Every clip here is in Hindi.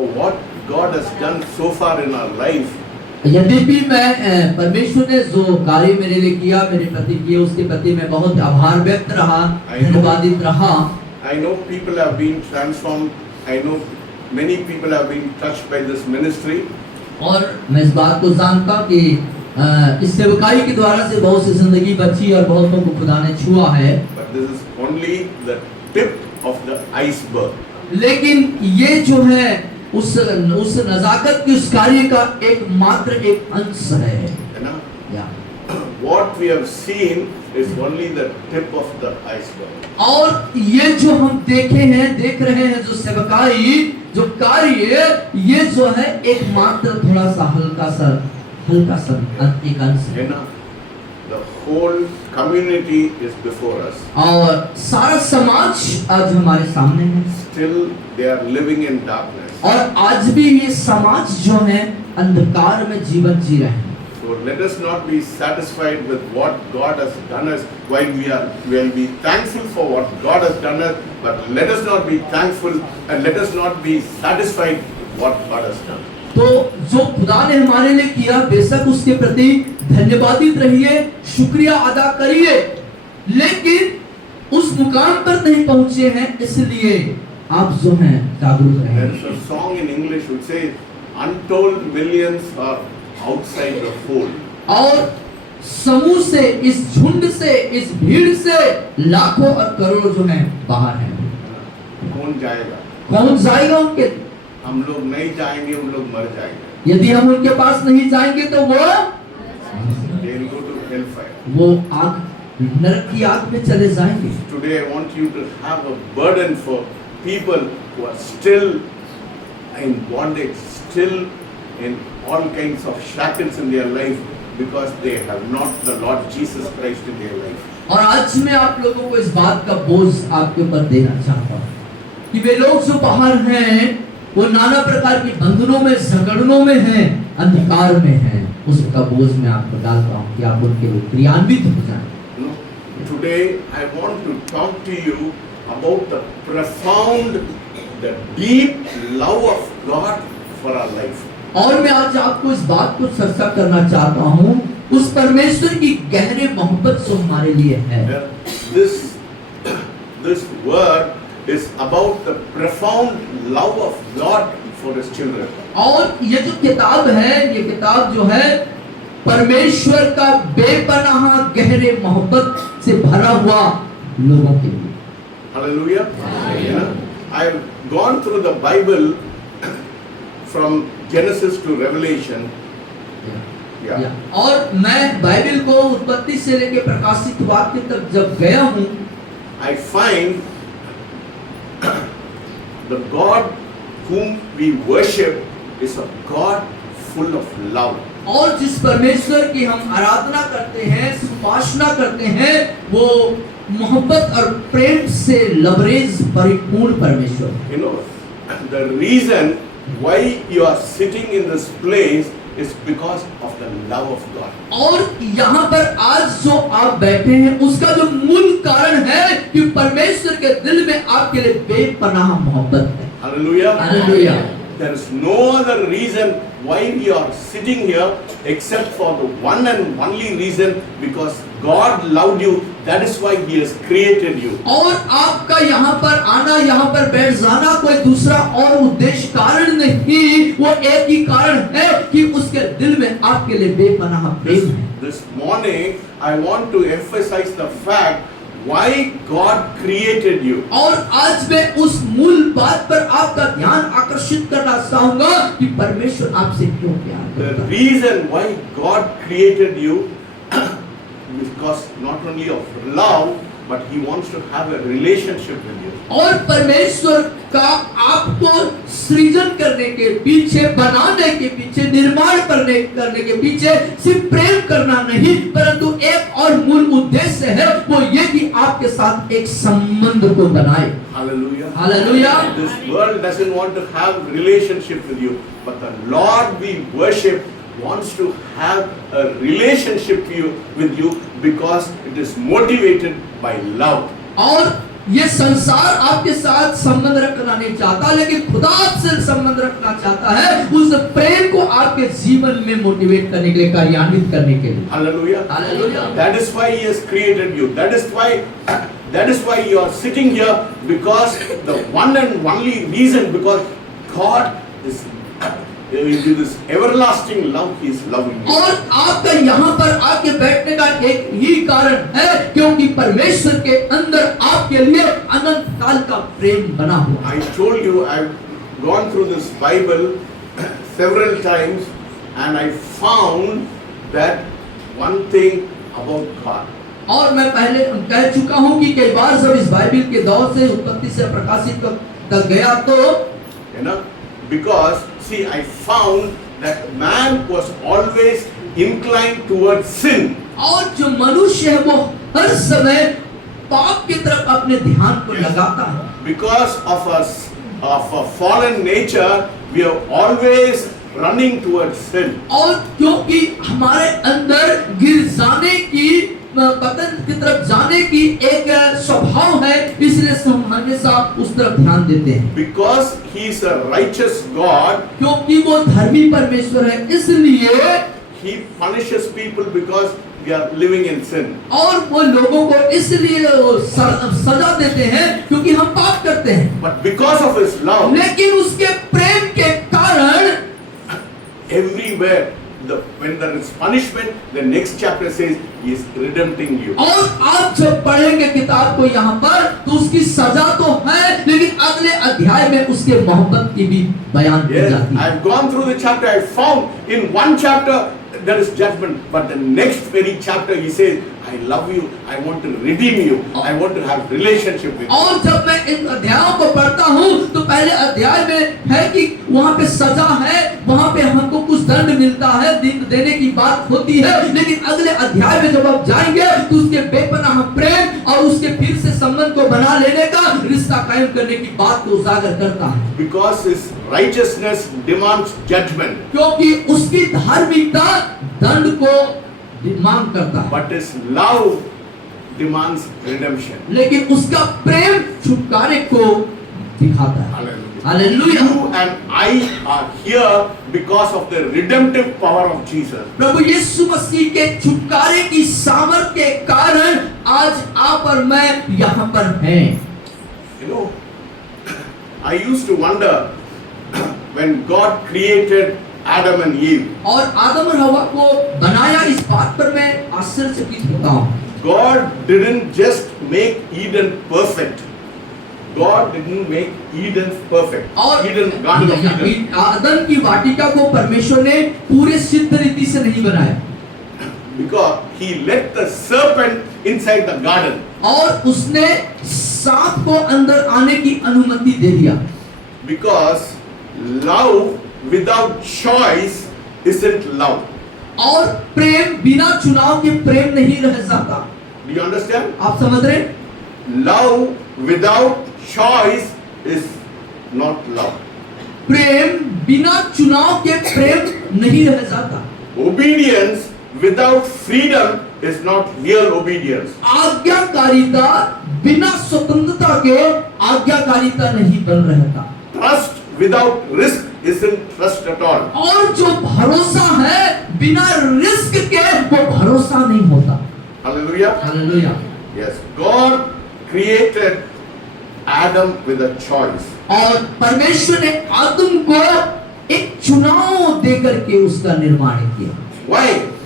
for what God has done so far in our life. यद्यपि मैं परमेश्वर ने जो कार्य मेरे लिए किया, मेरे प्रति किया, उसके प्रति मैं बहुत आभार व्यक्त रहा, धन्यवादित रहा। I know people have been transformed. I know many people have been touched by this ministry. और मैं इस बात को जानता कि इस सेवकाई के द्वारा से बहुत सी जिंदगी बची और बहुतों को खुदा ने छुआ है। But this is only the tip of the iceberg. लेकिन ये जो है उस नजाकत के उस कार्य का एक अंश है ना? या What we have seen is only the tip of the iceberg. और ये जो हम देख रहे हैं जो सेवकाई, जो कार्य, ये जो है एक मात्र थोड़ा सा हल्का सा एक अंश है ना? The whole community is before us. और सारा समाज आज हमारे सामने है। Still they are living in darkness. और आज भी ये समाज जो है अंधकार में जीवन जी रहे हैं। So let us not be satisfied with what God has done us. While we will be thankful for what God has done us, but let us not be thankful and let us not be satisfied with what God has done. तो जो खुदा ने हमारे लिए किया, बेशक उसके प्रति धन्यवादित रहिए, शुक्रिया अदा करिए, लेकिन उस मुकाम पर नहीं पहुंचे हैं, इसलिए आप जो हैं जागरूक रहें। There is a song in English which says, "Untold millions are outside the fold." और समूह से, इस झुंड से, इस भीड़ से लाखों और करोड़ों जो हैं बाहर हैं। कौन जाएगा? कौन जाएगा उनके? हम लोग नहीं जाएंगे, उन लोग मर जाएंगे। यदि हम उनके पास नहीं जाएंगे तो वो They will go to hellfire. वो आग, नरक की आग में चले जाएंगे। Today I want you to have a burden for people who are still in bondage, still in all kinds of shackles in their life because they have not the Lord Jesus Christ in their life. और आज मैं आप लोगों को इस बात का बोझ आपके ऊपर देना चाहता हूँ कि वे लोग जो बाहर हैं, वो नाना प्रकार की बंधनों में, जकड़नों में हैं, अंधकार में हैं, उसका बोझ मैं आपको डालता हूँ कि आप उनके लिए क्रियान्वित हो जाएं। Today I want to talk to you about the profound, the deep love of God for our life. और मैं आज आपको इस बात को चर्चा करना चाहता हूँ, उस परमेश्वर की गहरे मोहब्बत जो हमारे लिए है। This word is about the profound love of God for His children. और ये जो किताब है, ये किताब जो है परमेश्वर का बेपनाह गहरे मोहब्बत से भरा हुआ लोगों के लिए। Hallelujah. I have gone through the Bible from Genesis to Revelation. और मैं बाइबल को उत्पत्ति से लेकर प्रकाशित वाक्य तक जब गया हूँ, I find the God whom we worship is a God full of love. और जिस परमेश्वर की हम आराधना करते हैं, उपासना करते हैं, वो मोहब्बत और प्रेम से लबरेज परिपूर्ण परमेश्वर। You know, the reason why you are sitting in this place is because of the love of God. और यहाँ पर आज जो आप बैठे हैं, उसका जो मूल कारण है कि परमेश्वर के दिल में आपके लिए बेपनाह मोहब्बत है। Hallelujah. Hallelujah. There is no other reason why we are sitting here except for the one and only reason because God loved you. That is why He has created you. और आपका यहाँ पर आना, यहाँ पर बैठ जाना कोई दूसरा और उद्देश्य कारण नहीं, वो एक ही कारण है कि उसके दिल में आपके लिए बेपनाह प्रेम है। This morning I want to emphasize the fact why God created you. और आज मैं उस मूल बात पर आपका ध्यान आकर्षित करना चाहूंगा कि परमेश्वर आपसे क्यों प्यार करता है। The reason why God created you because not only of love but He wants to have a relationship with you. और परमेश्वर का आपको सृजन करने के पीछे, बनाने के पीछे, निर्माण करने के पीछे सिर्फ प्रेम करना नहीं, परंतु एक और मूल उद्देश्य है, वो ये कि आपके साथ एक संबंध को बनाए। Hallelujah. Hallelujah. This world doesn't want to have relationship with you, but the Lord we worship wants to have a relationship with you because it is motivated by love. और ये संसार आपके साथ संबंध रखना नहीं चाहता, लेकिन खुदा आपसे संबंध रखना चाहता है, उस प्रेम को आपके जीवन में मोटिवेट करने के लिए, कार्यान्वित करने के लिए। Hallelujah. Hallelujah. That is why He has created you. That is why you are sitting here, because the one and only reason, because God is with this everlasting love, He is loving you. और आपका यहाँ पर आके बैठने का एक ही कारण है, क्योंकि परमेश्वर के अंदर आपके लिए अनंत काल का प्रेम बना हुआ। I told you I've gone through this Bible several times, and I found that one thing about God. और मैं पहले कह चुका हूँ कि कई बार जब इस बाइबल के दौर से उत्पत्ति से प्रकाशित तक गया तो You know, because see, I found that man was always inclined towards sin. और जो मनुष्य है वो हर समय पाप की तरफ अपने ध्यान को लगाता है। Because of a fallen nature, we are always running towards sin. और क्योंकि हमारे अंदर गिर जाने की, पतन की तरफ जाने की एक स्वभाव है, इसलिए हम हमेशा उस तरफ ध्यान देते हैं। Because He is a righteous God, क्योंकि वो धर्मी परमेश्वर है, इसलिए He punishes people because we are living in sin. और वो लोगों को इसलिए सजा देते हैं क्योंकि हम पाप करते हैं। But because of His love, लेकिन उसके प्रेम के कारण everywhere, when there is punishment, the next chapter says He is redempting you. और आप जब पढ़ेंगे किताब को यहाँ पर, तो उसकी सजा तो है, लेकिन अगले अध्याय में उसके मोहब्बत की भी बयान की Yes, जाती I है। have gone through the chapter. I found in one chapter there is judgment, but the next very chapter He says, I love you, I want to redeem you, I want to have relationship with you. और जब मैं इन अध्यायों को पढ़ता हूँ तो पहले अध्याय में है कि वहाँ पे सजा है, वहाँ पे हमको कुछ दंड मिलता है, देने की बात होती है, लेकिन अगले अध्याय में जब आप जाएंगे तो उसके बेपनाह प्रेम और उसके फिर से संबंध को बना लेने का, रिश्ता कायम करने की बात को उजागर करता है। Because His righteousness demands judgment, क्योंकि उसकी धार्मिकता दंड को मांग करता है, but His love demands redemption. लेकिन उसका प्रेम छुटकारे को दिखाता है। Hallelujah. Hallelujah. You and I are here because of the redemptive power of Jesus. प्रभु यीशु मसीह के छुटकारे की सामर्थ के कारण आज आप और मैं यहाँ पर हैं। You know, I used to wonder when God created Adam and Eve. और आदम और हवा को बनाया, इस बात पर मैं आश्चर्यचकित होता हूँ। God didn't just make Eden perfect. God didn't make Eden perfect. और Eden, Garden of Eden. आदम की वाटिका को परमेश्वर ने पूरे सिद्ध रीति से नहीं बनाया, Because He let the serpent inside the garden. और उसने सांप को अंदर आने की अनुमति दे दिया। Because love without choice isn't love. और प्रेम बिना चुनाव के प्रेम नहीं रह जाता। Do you understand? आप समझ रहे? Love without choice is not love. प्रेम बिना चुनाव के प्रेम नहीं रह जाता। Obedience without freedom is not real obedience. आज्ञाकारिता बिना स्वतंत्रता के आज्ञाकारिता नहीं बन रहता। Trust without risk isn't trust at all. और जो भरोसा है बिना रिस्क के, वो भरोसा नहीं होता। Hallelujah. Hallelujah. Yes, God created Adam with a choice. और परमेश्वर ने आदम को एक चुनाव देकर के उसका निर्माण किया।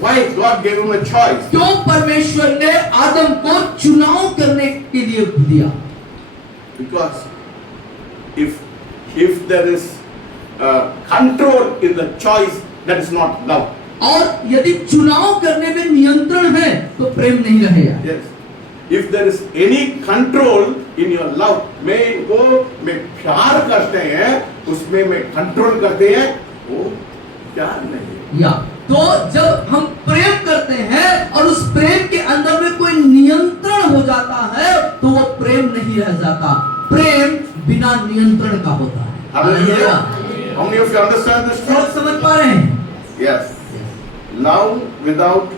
Why God gave him a choice? क्यों परमेश्वर ने आदम को चुनाव करने के लिए दिया? Because if there is control in the choice, that is not love. और यदि चुनाव करने में नियंत्रण है तो प्रेम नहीं रहेगा। Yes. If there is any control in your love, मैं प्यार करते हैं, उसमें मैं कंट्रोल करते हैं, वो प्यार नहीं। या तो जब हम प्रेम करते हैं और उस प्रेम के अंदर में कोई नियंत्रण हो जाता है तो वो प्रेम नहीं रह जाता। प्रेम बिना नियंत्रण का होता है। Hallelujah. How many of you understand this सब truth? समझ पा रहे हैं? Yes. Love without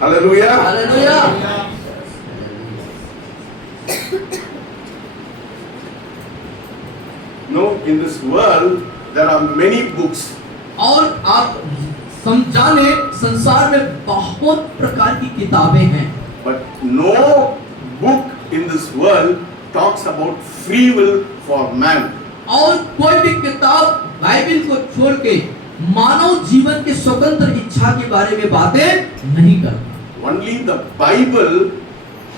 Hallelujah. Hallelujah. No, in this world there are many books, और आप समझाने संसार में बहुत प्रकार की किताबें हैं, but no book in this world talks about free will for man. और कोई भी किताब बाइबल को छोड़ के मानव जीवन के स्वतंत्र इच्छा के बारे में बातें नहीं करता। Only the Bible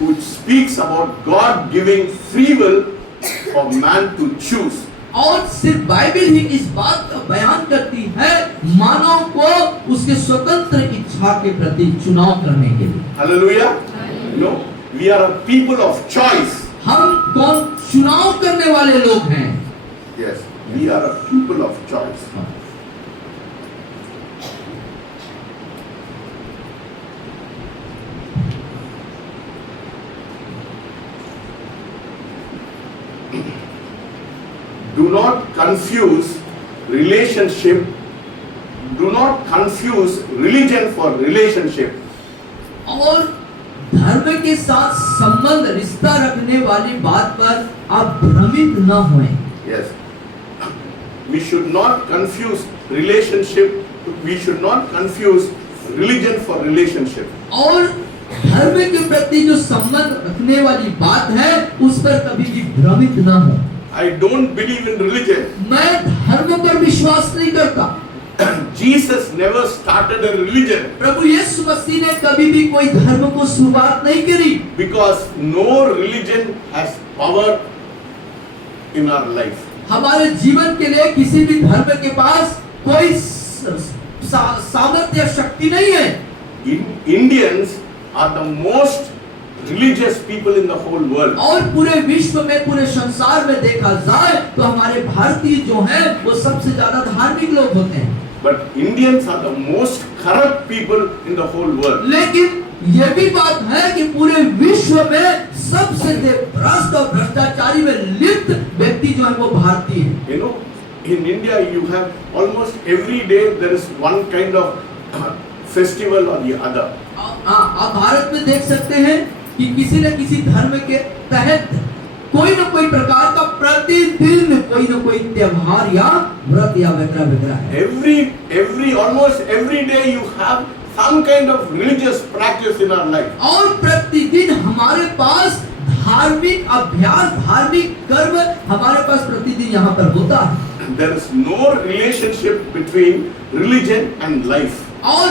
which speaks about God giving free will for man to choose. और सिर्फ बाइबल ही इस बात का बयान करती है मानव को उसके स्वतंत्र इच्छा के प्रति चुनाव करने के लिए। Hallelujah. No, we are a people of choice. हम कौन चुनाव करने वाले लोग हैं? Yes, we are a people of choice. Do not confuse relationship. Do not confuse religion for relationship. और धर्म के साथ संबंध रिश्ता रखने वाली बात पर आप भ्रमित न होएं। Yes. We should not confuse relationship. We should not confuse religion for relationship. और धर्म के प्रति जो संबंध रखने वाली बात है उस पर कभी भी भ्रमित न हो। I don't believe in religion. मैं धर्म पर विश्वास नहीं करता। Jesus never started a religion प्रभु यीशु मसीह ने कभी भी कोई धर्म को शुरुआत नहीं करी, because no religion has power in our life. हमारे जीवन के लिए किसी भी धर्म के पास कोई सामर्थ्य या शक्ति नहीं है। Indians are the most religious people in the whole world. और पूरे विश्व में पूरे संसार में देखा जाए तो हमारे भारतीय जो हैं वो सबसे ज्यादा धार्मिक लोग होते हैं। But Indians are the most corrupt people in the whole world. लेकिन ये भी बात है कि पूरे विश्व में सबसे भ्रष्ट और भ्रष्टाचारी में लिप्त व्यक्ति जो है वो भारतीय है। You know, in India you have almost every day there is one kind of festival or the other. आप भारत में देख सकते हैं कि किसी न किसी धर्म के तहत कोई न कोई प्रकार का प्रतिदिन कोई न कोई त्योहार या व्रत या वगैरह है। Almost every day you have some kind of religious practice in our life. और प्रतिदिन हमारे पास धार्मिक अभ्यास, धार्मिक कर्म हमारे पास प्रतिदिन यहाँ पर होता है। There is no relationship between religion and life. और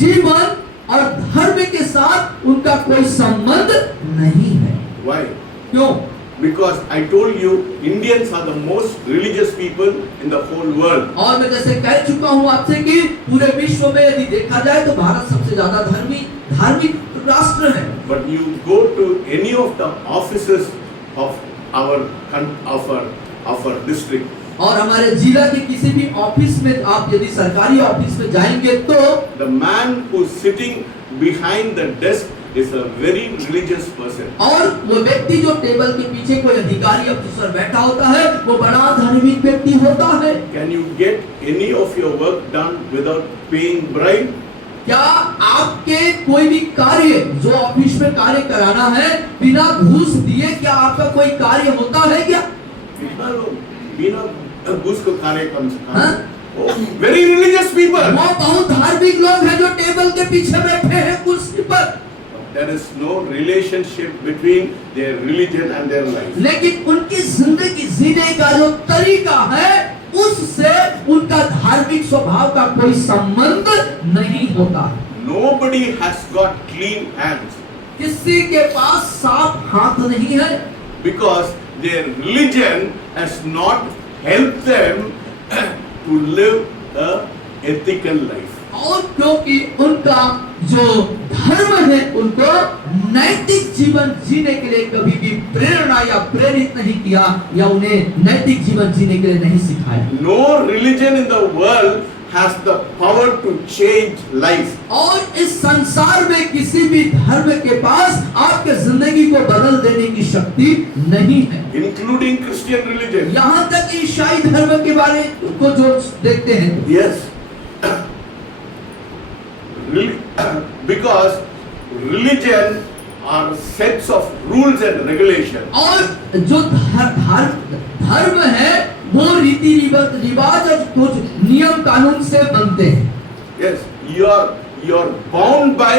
जीवन और धर्म के साथ उनका कोई संबंध नहीं है। Why? क्यों? Because I told you, Indians are the most religious people in the whole world. और मैं जैसे कह चुका हूँ आपसे कि पूरे विश्व में यदि देखा जाए तो भारत सबसे ज्यादा धार्मिक राष्ट्र है। But you go to any of the offices of our district. और हमारे जिला के किसी भी ऑफिस में आप यदि सरकारी ऑफिस में जाएंगे तो The man who is sitting behind the desk is a very religious person. और वो व्यक्ति जो टेबल के पीछे कोई अधिकारी अफसर बैठा होता है वो बड़ा धार्मिक व्यक्ति होता है। Can you get any of your work done without paying bribe? क्या आपके कोई भी कार्य जो ऑफिस में कार्य कराना है बिना घूस दिए क्या आपका कोई कार्य होता है क्या? कितना लोग बिना घूस को कार्य कर सकते हाँ? हैं? Very religious people. वो बहुत धार्मिक लोग हैं जो टेबल के पीछे बैठे हैं कुर्सी पर। There is no relationship between their religion and their life. लेकिन उनकी जिंदगी जीने का जो तरीका है उससे उनका धार्मिक स्वभाव का कोई संबंध नहीं होता। Nobody has got clean hands किसी के पास साफ हाथ नहीं है because their religion has not helped them to live a ethical life. और क्योंकि उनका जो धर्म है उनको नैतिक जीवन जीने के लिए कभी भी प्रेरणा या प्रेरित नहीं किया या उन्हें नैतिक जीवन जीने के लिए नहीं सिखाया। No religion in the world has the power to change life. और इस संसार में किसी भी धर्म के पास आपके जिंदगी को बदल देने की शक्ति नहीं है, Including Christian religion. यहाँ तक ईसाई धर्म के बारे को जो देखते हैं। Yes. Really, because religion are sets of rules and regulation. और जो धर्म है वो रीति रिवाज और कुछ नियम कानून से बनते हैं। Yes, you are bound by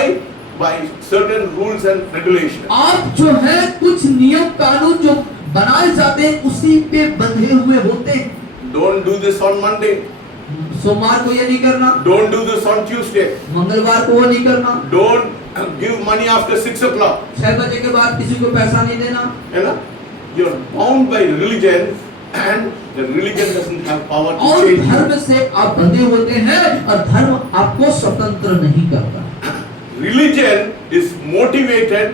certain rules and regulations. आप जो है कुछ नियम कानून जो बनाए जाते हैं उसी पे बंधे हुए होते हैं। Don't do this on Monday. सोमवार को ये नहीं करना, Don't do this on Tuesday. मंगलवार को वो नहीं करना, Don't give money after 6 o'clock. 6 बजे के बाद किसी को पैसा नहीं देना। You know, you're bound by religion, and the religion doesn't have power to और change you. धर्म से आप बंधे होते हैं और धर्म आपको स्वतंत्र नहीं करता। Religion is motivated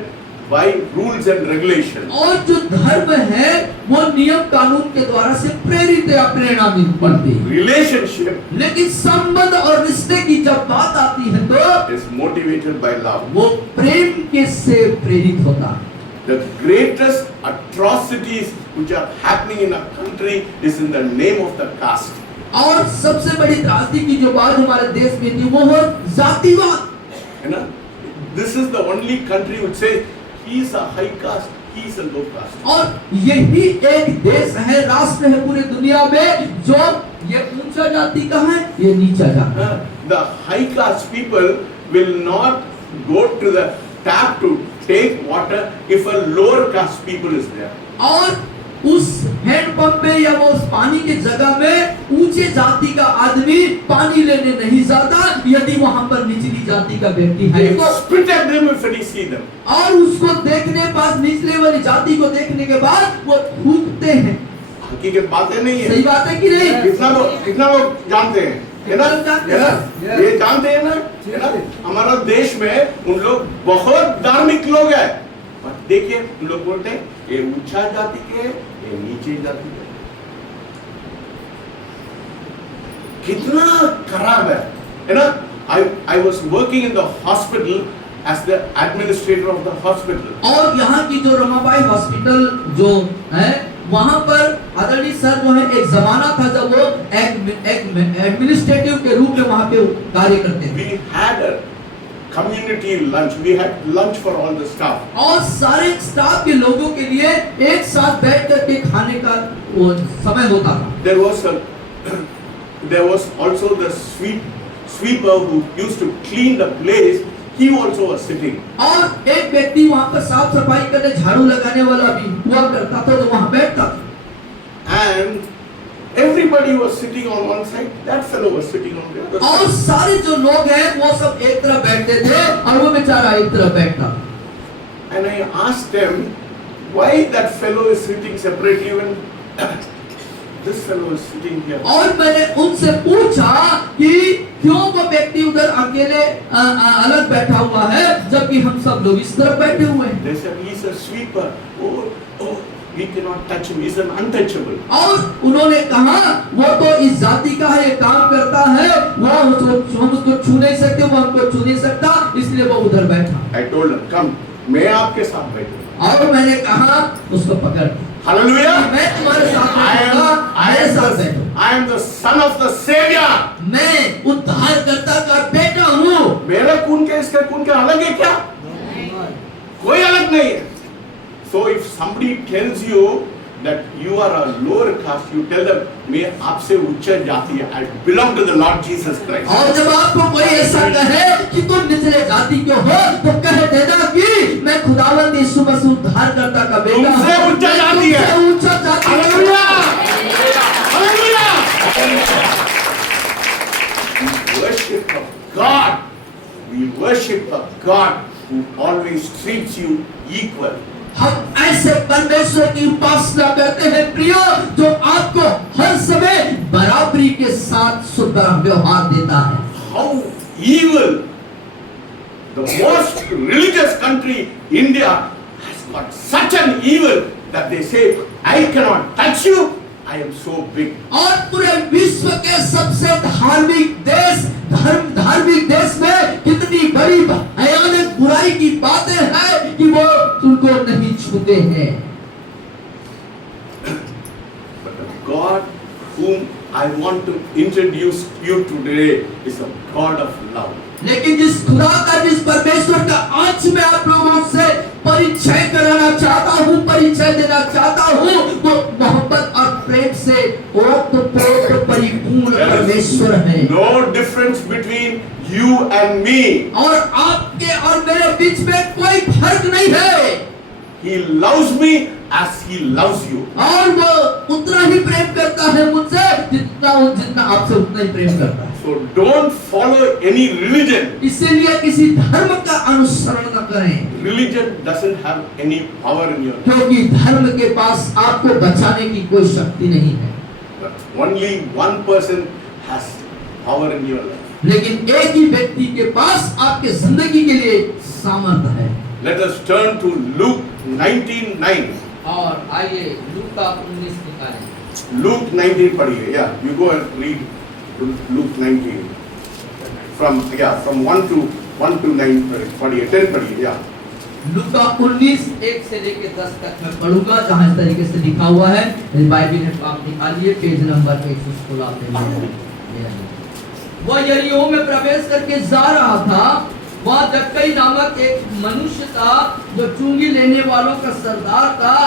by rules and regulations. और जो धर्म है वो नियम कानून के द्वारा से प्रेरित या प्रेरणा मिलती है। Relationship लेकिन संबंध और रिश्ते की जब बात आती है तो is motivated by love. वो प्रेम के से प्रेरित होता है। The greatest atrocities which are happening in our country is in the name of the caste. और सबसे बड़ी त्रासदी की जो बात हमारे देश में थी वो है जातिवाद। You know, this is the only country which says he is a high caste, he is a low caste. और यही एक देश है, राष्ट्र है पूरे दुनिया में जो ये ऊंचा जाति का है, ये नीचा जाति। The high caste people will not go to the tap to take water if a lower caste people is there. और उस हैंडपंप पे या वो उस पानी के जगह में ऊंचे जाति का आदमी पानी लेने नहीं जाता यदि वहां पर निचली जाति का व्यक्ति है They तो। spit at them if they see them. और उसको देखने पास निचले वाली जाति को देखने के बाद वो थूकते हैं। हकीकत बातें नहीं है। सही बात है कि नहीं? कितना लोग जानते हैं, है ना? ये जानते हैं ना? है ना? हमारा देश में उन लोग बहुत धार्मिक लोग हैं, पर देखिए उन लोग बोलते हैं ये ऊंचा जाति के, ये नीचे जाति के। कितना खराब है ना? I was working in the hospital as the administrator of the hospital. और यहाँ की जो रमाबाई हॉस्पिटल जो है वहाँ पर आदरणीय सर जो है एक जमाना था जब वो एक एडमिनिस्ट्रेटिव के रूप में वहाँ पे कार्य करते थे। We had a community lunch. We had lunch for all the staff. और सारे स्टाफ के लोगों के लिए एक साथ बैठ करके खाने का वो समय होता था। There was also the sweeper who used to clean the place. He also was sitting. और एक व्यक्ति वहाँ पर साफ सफाई करने झाड़ू लगाने वाला भी हुआ करता था तो वहाँ बैठता था। And everybody was sitting on one side. That fellow was sitting on the other side. और सारे जो लोग हैं वो सब एक तरफ बैठते थे और वो बेचारा एक तरफ बैठता। And I asked them why that fellow is sitting separately when this fellow is sitting here. और मैंने उनसे पूछा कि क्यों वो व्यक्ति उधर अकेले अलग बैठा हुआ है जबकि हम सब लोग इस तरफ बैठे हुए हैं। They said he is a sweeper. Oh, we cannot touch him. He is an untouchable. और उन्होंने कहा वो तो इस जाति का है, काम करता है, वो हम उसको छू नहीं सकते, वो हमको छू नहीं सकता, इसलिए वो उधर बैठा। I told him, come, मैं आपके साथ बैठूंगा। और मैंने कहा उसको पकड़। Hallelujah! मैं तुम्हारे साथ बैठूंगा, मेरे साथ बैठो। I am the son of the Savior. मैं उद्धारकर्ता का बेटा हूँ। मेरा खून के इसका खून के अलग है क्या? कोई अलग नहीं है। So if somebody tells you that you are a lower caste, you tell them मैं आपसे उच्च जाति है. I belong to the Lord Jesus Christ. और जब आपको कोई ऐसा कहे कि तुम निचले जाति के हो तो कह देना कि मैं खुदावंद यीशु मसीह उद्धारकर्ता का बेटा हूँ। तुमसे उच्च जाति है। तुमसे उच्च जाति है। Hallelujah! We worship a God. We worship a God who always treats you equal. हम ऐसे परमेश्वर की उपासना करते हैं प्रियो जो आपको हर समय बराबरी के साथ सुंदर व्यवहार देता है। How evil! The most religious country, India, has got such an evil that they say, I cannot touch you. I am so big. और पूरे विश्व के सबसे धार्मिक देश में कितनी बड़ी भयानक बुराई की बातें हैं कि वो तुमको नहीं छूते हैं। But the God whom I want to introduce you today is a God of love. लेकिन जिस खुदा का, जिस परमेश्वर का आज मैं आप लोगों से परिचय कराना चाहता हूँ, परिचय देना चाहता हूँ, वो मोहब्बत और प्रेम से ओतप्रोत परिपूर्ण परमेश्वर है। No difference between you and me. और आपके और मेरे बीच में कोई फर्क नहीं है। He loves me as he loves you. और वो उतना ही प्रेम करता है मुझसे जितना आपसे उतना ही प्रेम करता है। So don't follow any religion. इसीलिए किसी धर्म का अनुसरण न करें, Religion doesn't have any power in your life. क्योंकि धर्म के पास आपको बचाने की कोई शक्ति नहीं है। But only one person has power in your life. लेकिन एक ही व्यक्ति के पास आपके जिंदगी के लिए सामर्थ्य है। Let us turn to Luke 19:9. और आइए लूका 19 निकालें। Luke 19 पढ़िए. Yeah, you go and read Luke 19. From 1 to 9 पढ़िए. 10 पढ़िए. Yeah. लूका 19 1 से लेकर 10 तक मैं पढ़ूंगा, जहाँ इस तरीके से लिखा हुआ है। बाइबल में आप निकालिए, पेज नंबर 116। वह यरीहो में प्रवेश करके जा रहा था। वहाँ जक्कई नामक एक मनुष्य था जो चुंगी लेने वालों का सरदार था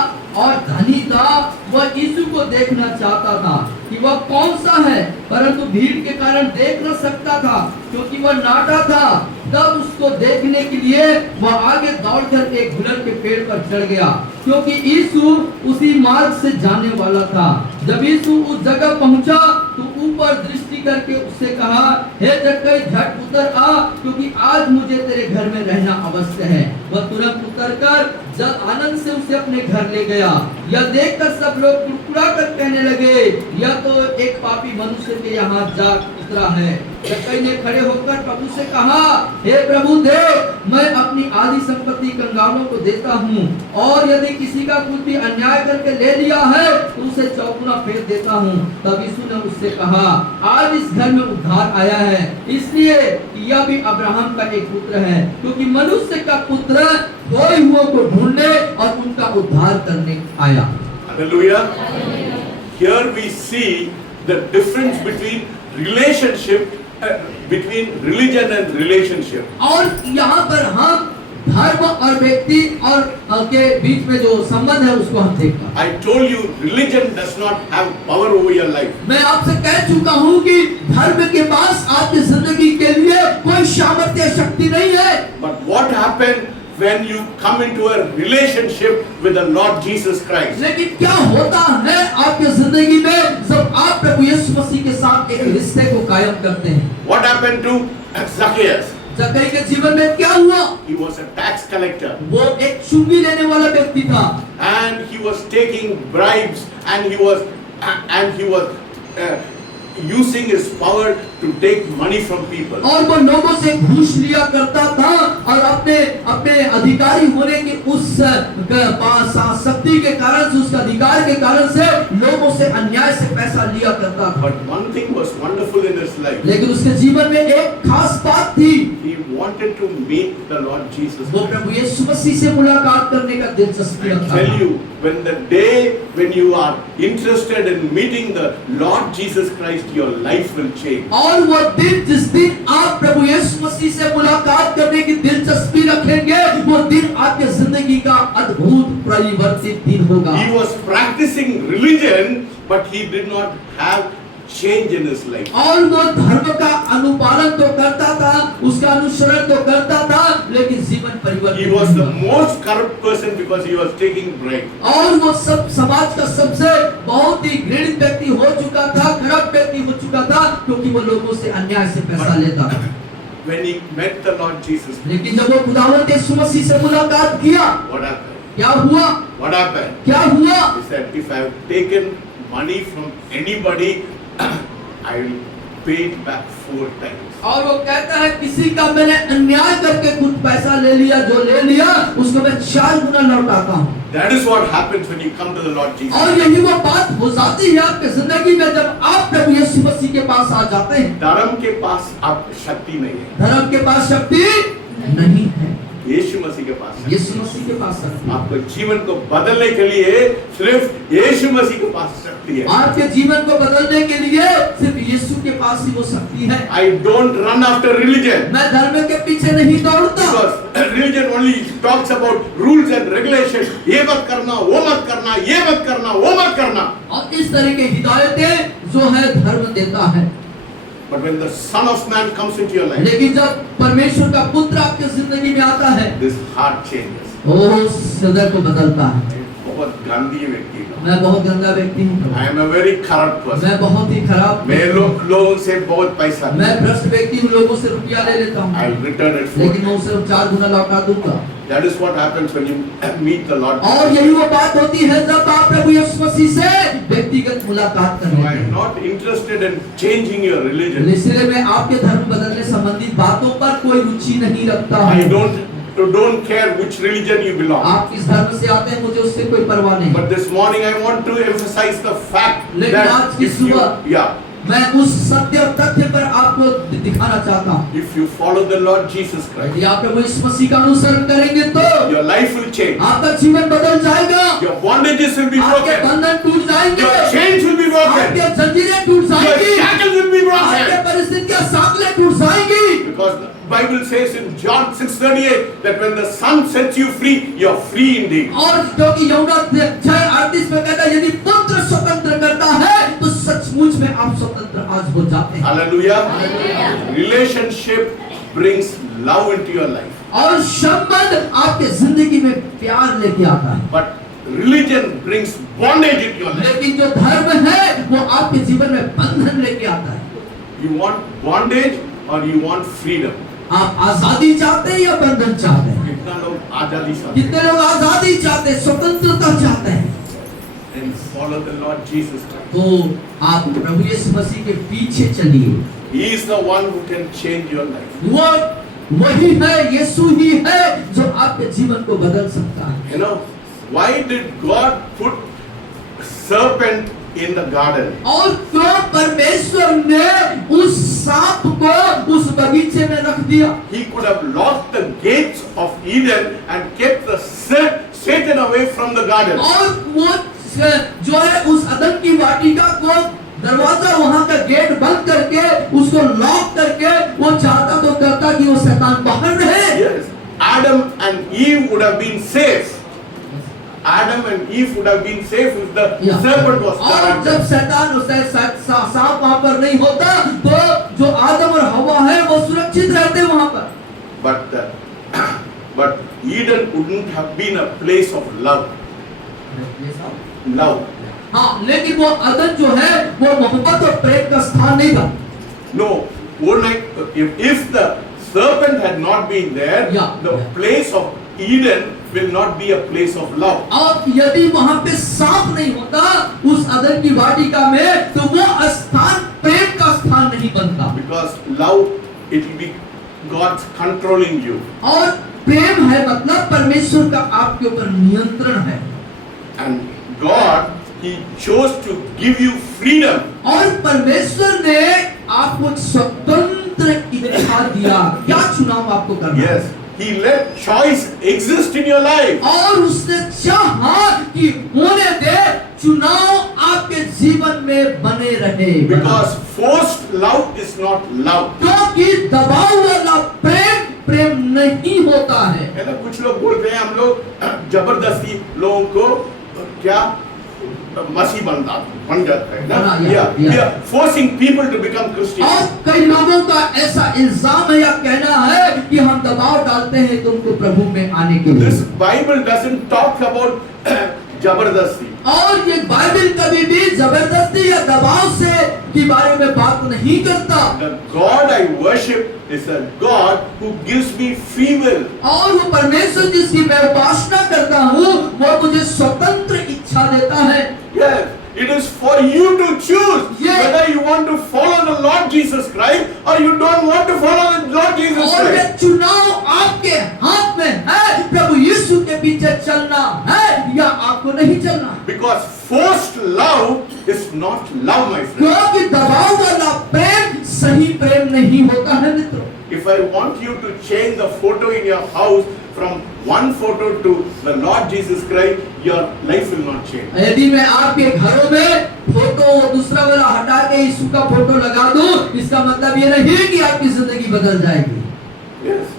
और धनी था। वह यीशु को देखना चाहता था कि वह कौन सा है, परंतु भीड़ के कारण देख न सकता था क्योंकि वह नाटा था। तब उसको देखने के लिए वह आगे दौड़कर एक गुलर के पेड़ पर चढ़ गया, क्योंकि यीशु उसी मार्ग से जाने वाला था। जब यीशु उस जगह पहुंचा तो ऊपर दृष्टि करके उससे कहा, हे जक्कई झट उतर आ, क्योंकि आज मुझे तेरे घर में रहना अवश्य है। वह तुरंत उतरकर जब आनंद से उसे अपने घर ले गया। यह देखकर सब लोग कुड़कुड़ा कर कहने लगे, यह तो एक पापी मनुष्य के यहाँ जा उतरा है। जक्कई ने खड़े होकर प्रभु से कहा, हे प्रभु देख, मैं अपनी आधी संपत्ति कंगालों को देता हूँ, और यदि किसी का कुछ भी अन्याय करके ले लिया है तो उसे चौगुना फेर देता हूँ। तब यीशु ने उससे कहा, आज इस घर में उद्धार आया है, इसलिए कि यह भी अब्राहम का एक पुत्र है, क्योंकि मनुष्य का पुत्र खोए हुओं को ढूंढने और उनका उद्धार करने आया। Hallelujah. Here we see the difference between relationship, between religion and relationship. और यहाँ पर हम धर्म और व्यक्ति और के बीच में जो संबंध है उसको हम देखते हैं। I told you religion does not have power over your life. मैं आपसे कह चुका हूँ कि धर्म के पास आपकी जिंदगी के लिए कोई सामर्थ्य शक्ति नहीं है। But what happened when you come into a relationship with the Lord Jesus Christ? लेकिन क्या होता है आपकी जिंदगी में जब आप प्रभु यीशु मसीह के साथ एक रिश्ते को कायम करते हैं? What happened to Zacchaeus? जक्कई के जीवन में क्या हुआ? He was a tax collector वो एक चुंगी लेने वाला व्यक्ति था and he was taking bribes and he was using his power to take money from people. और वो लोगों से घूस लिया करता था और अपने अधिकारी होने के उस शक्ति के कारण से, उस अधिकार के कारण से लोगों से अन्याय से पैसा लिया करता था। But one thing was wonderful in his life. लेकिन उसके जीवन में एक खास बात थी, He wanted to meet the Lord Jesus. वो प्रभु यीशु मसीह से मुलाकात करने का दिलचस्पी I रखता tell था। you, when the day when you are interested in meeting the Lord Jesus Christ, your life will change. और वो दिन जिस दिन आप प्रभु यीशु मसीह से मुलाकात करने की दिलचस्पी रखेंगे, वो दिन आपके जिंदगी का अद्भुत परिवर्तित दिन होगा। He was practicing religion, but he did not have change in his life. और वो धर्म का अनुपालन तो करता था, उसका अनुसरण तो करता था, लेकिन जीवन परिवर्तित He was the नहीं हुआ। most corrupt person because he was taking bribe. और वो सब समाज का सबसे बहुत ही घृणित व्यक्ति हो चुका था, खराब व्यक्ति हो चुका था, क्योंकि वो लोगों से अन्याय से पैसा लेता था। When he met the Lord Jesus, लेकिन जब वो खुदावंत यीशु मसीह से मुलाकात किया, what happened? क्या हुआ? What happened? क्या हुआ? He said, if I have taken money from anybody, I will pay it back 4 times. और वो कहता है, किसी का मैंने अन्याय करके कुछ पैसा ले लिया, जो ले लिया उसको मैं 4 गुना लौटाता हूँ। That is what happens when you come to the Lord Jesus. और यही वो बात हो जाती है आपके जिंदगी में जब आप प्रभु यीशु मसीह के पास आ जाते हैं। धर्म के पास आप शक्ति नहीं है। धर्म के पास शक्ति नहीं है। यीशु मसीह के पास शक्ति यीशु मसीह के पास शक्ति है। है। आपको जीवन को बदलने के लिए सिर्फ यीशु मसीह के पास शक्ति है। आपके जीवन को बदलने के लिए सिर्फ यीशु के पास ही वो शक्ति है। I don't run after religion मैं धर्म के पीछे नहीं दौड़ता, because religion only talks about rules and regulations. ये मत करना, वो मत करना, ये मत करना, वो मत करना। और इस तरह की हिदायतें जो है धर्म देता है। But when the Son of Man comes into your life, लेकिन जब परमेश्वर का पुत्र आपके जिंदगी में आता है, this heart changes. वो हृदय को बदलता है। बहुत गंदी व्यक्ति हूँ। मैं बहुत गंदा व्यक्ति हूँ, I am a very corrupt person. मैं बहुत ही खराब, मैं लोगों से बहुत पैसा मैं भ्रष्ट व्यक्ति हूँ, लोगों से रुपया ले लेता हूँ, I'll return it for लेकिन मैं उसे 4 गुना लौटा दूंगा। That is what happens when you meet the Lord. और यही वो बात होती है जब आप प्रभु यीशु मसीह से व्यक्तिगत मुलाकात So करते I am हैं। not interested in changing your religion. इसलिए मैं आपके धर्म बदलने संबंधित बातों पर कोई रुचि नहीं रखता I हूँ। don't care which religion you belong. आप किस धर्म से आते हैं मुझे उससे कोई परवाह नहीं। But this morning I want to emphasize the fact लेकिन that आज की if you, सुबह yeah, मैं उस सत्य और तथ्य पर आपको दिखाना चाहता हूँ। if you follow the Lord Jesus Christ, यदि आप प्रभु यीशु मसीह का अनुसरण करेंगे तो your life will change. आपका जीवन बदल जाएगा, Your bondages will be आपके broken. बंधन टूट जाएंगे, Your chains will be broken. आपके जंजीरें टूट Your जाएंगी, shackles will be आपके broken. परिस्थितियां सांकलें टूट जाएंगी। Because the Bible says in John 6:38 that when the Son sets you free, you're free indeed. और क्योंकि यूहन्ना 6:38 में कहता है यदि पुत्र स्वतंत्र करता है तो सचमुच में आप स्वतंत्र आज हो जाते हैं। Hallelujah. Relationship brings love into your life. और संबंध आपके जिंदगी में प्यार लेके आता है। But religion brings bondage into your life. लेकिन जो धर्म है वो आपके जीवन में बंधन लेके आता है। You want bondage or you want freedom? आप आजादी चाहते हैं या बंधन चाहते हैं? कितना लोग आजादी चाहते हैं? कितने लोग आजादी चाहते हैं, स्वतंत्रता चाहते हैं? And follow the Lord Jesus Christ. तो आप प्रभु यीशु मसीह के पीछे चलिए। He is the one who can change your life. वो वही है, यीशु ही है जो आपके जीवन को बदल सकता है। You know, why did God put serpent in the garden? और क्यों परमेश्वर ने उस सांप को उस बगीचे में रख दिया? He could have locked the gates of Eden and kept the Satan away from the garden. और वो जो है उस अदन की वाटिका को दरवाजा वहां का गेट बंद करके उसको लॉक करके वो चाहता तो कहता कि वो शैतान बाहर रहे। Yes, Adam and Eve would have been safe. Adam and Eve would have been safe if the serpent was और there. जब शैतान उसे सांप वहां पर नहीं होता तो जो आदम और हवा है वो सुरक्षित रहते वहां पर। But Eden wouldn't have been a place of love. Love. हाँ, लेकिन वो अदन जो है वो मोहब्बत और प्रेम का स्थान नहीं था। No, if the serpent had not been there, the place of Eden will not be a place of love. और यदि वहां पे सांप नहीं होता उस अदन की वाटिका में तो वो स्थान प्रेम का स्थान नहीं बनता। Because love, it will be God's controlling you. और प्रेम है मतलब परमेश्वर का आपके ऊपर नियंत्रण है। And God, He chose to give you freedom. और परमेश्वर ने आपको स्वतंत्र इच्छा दिया। क्या चुनाव आपको करना है? Yes, He let choice exist in your life. और उसने चाहा कि होने दे चुनाव आपके जीवन में बने रहे। Because forced love is not love. क्योंकि दबाव वाला प्रेम प्रेम नहीं होता है। है ना, कुछ लोग बोलते हैं हम लोग जबरदस्ती लोगों को क्या मसीह बन जाता है ना, we are forcing people to become Christians. और कई लोगों का ऐसा इल्जाम है या कहना है कि हम दबाव डालते हैं तुमको प्रभु में आने के लिए। This Bible doesn't talk about जबरदस्ती। और ये बाइबल कभी भी जबरदस्ती या दबाव से के बारे में बात नहीं करता। The God I worship is a God who gives me free will. और वो परमेश्वर जिसकी मैं उपासना करता हूँ वो मुझे स्वतंत्र इच्छा देता है। Yes, it is for you to choose whether you want to follow the Lord Jesus Christ or you don't want to follow the Lord Jesus और ये Christ. चुनाव आपके हाथ में है, प्रभु यीशु के पीछे चलना है या आपको नहीं चलना। Because forced love is not love, my friend. क्योंकि दबाव वाला प्रेम सही प्रेम नहीं होता है मित्रों। if I want you to change the photo in your house from one photo to the Lord Jesus Christ, your life will not change. यदि मैं आपके घरों में फोटो दूसरा वाला हटा के यीशु का फोटो लगा दूं, इसका मतलब ये नहीं कि आपकी जिंदगी बदल जाएगी। Yes.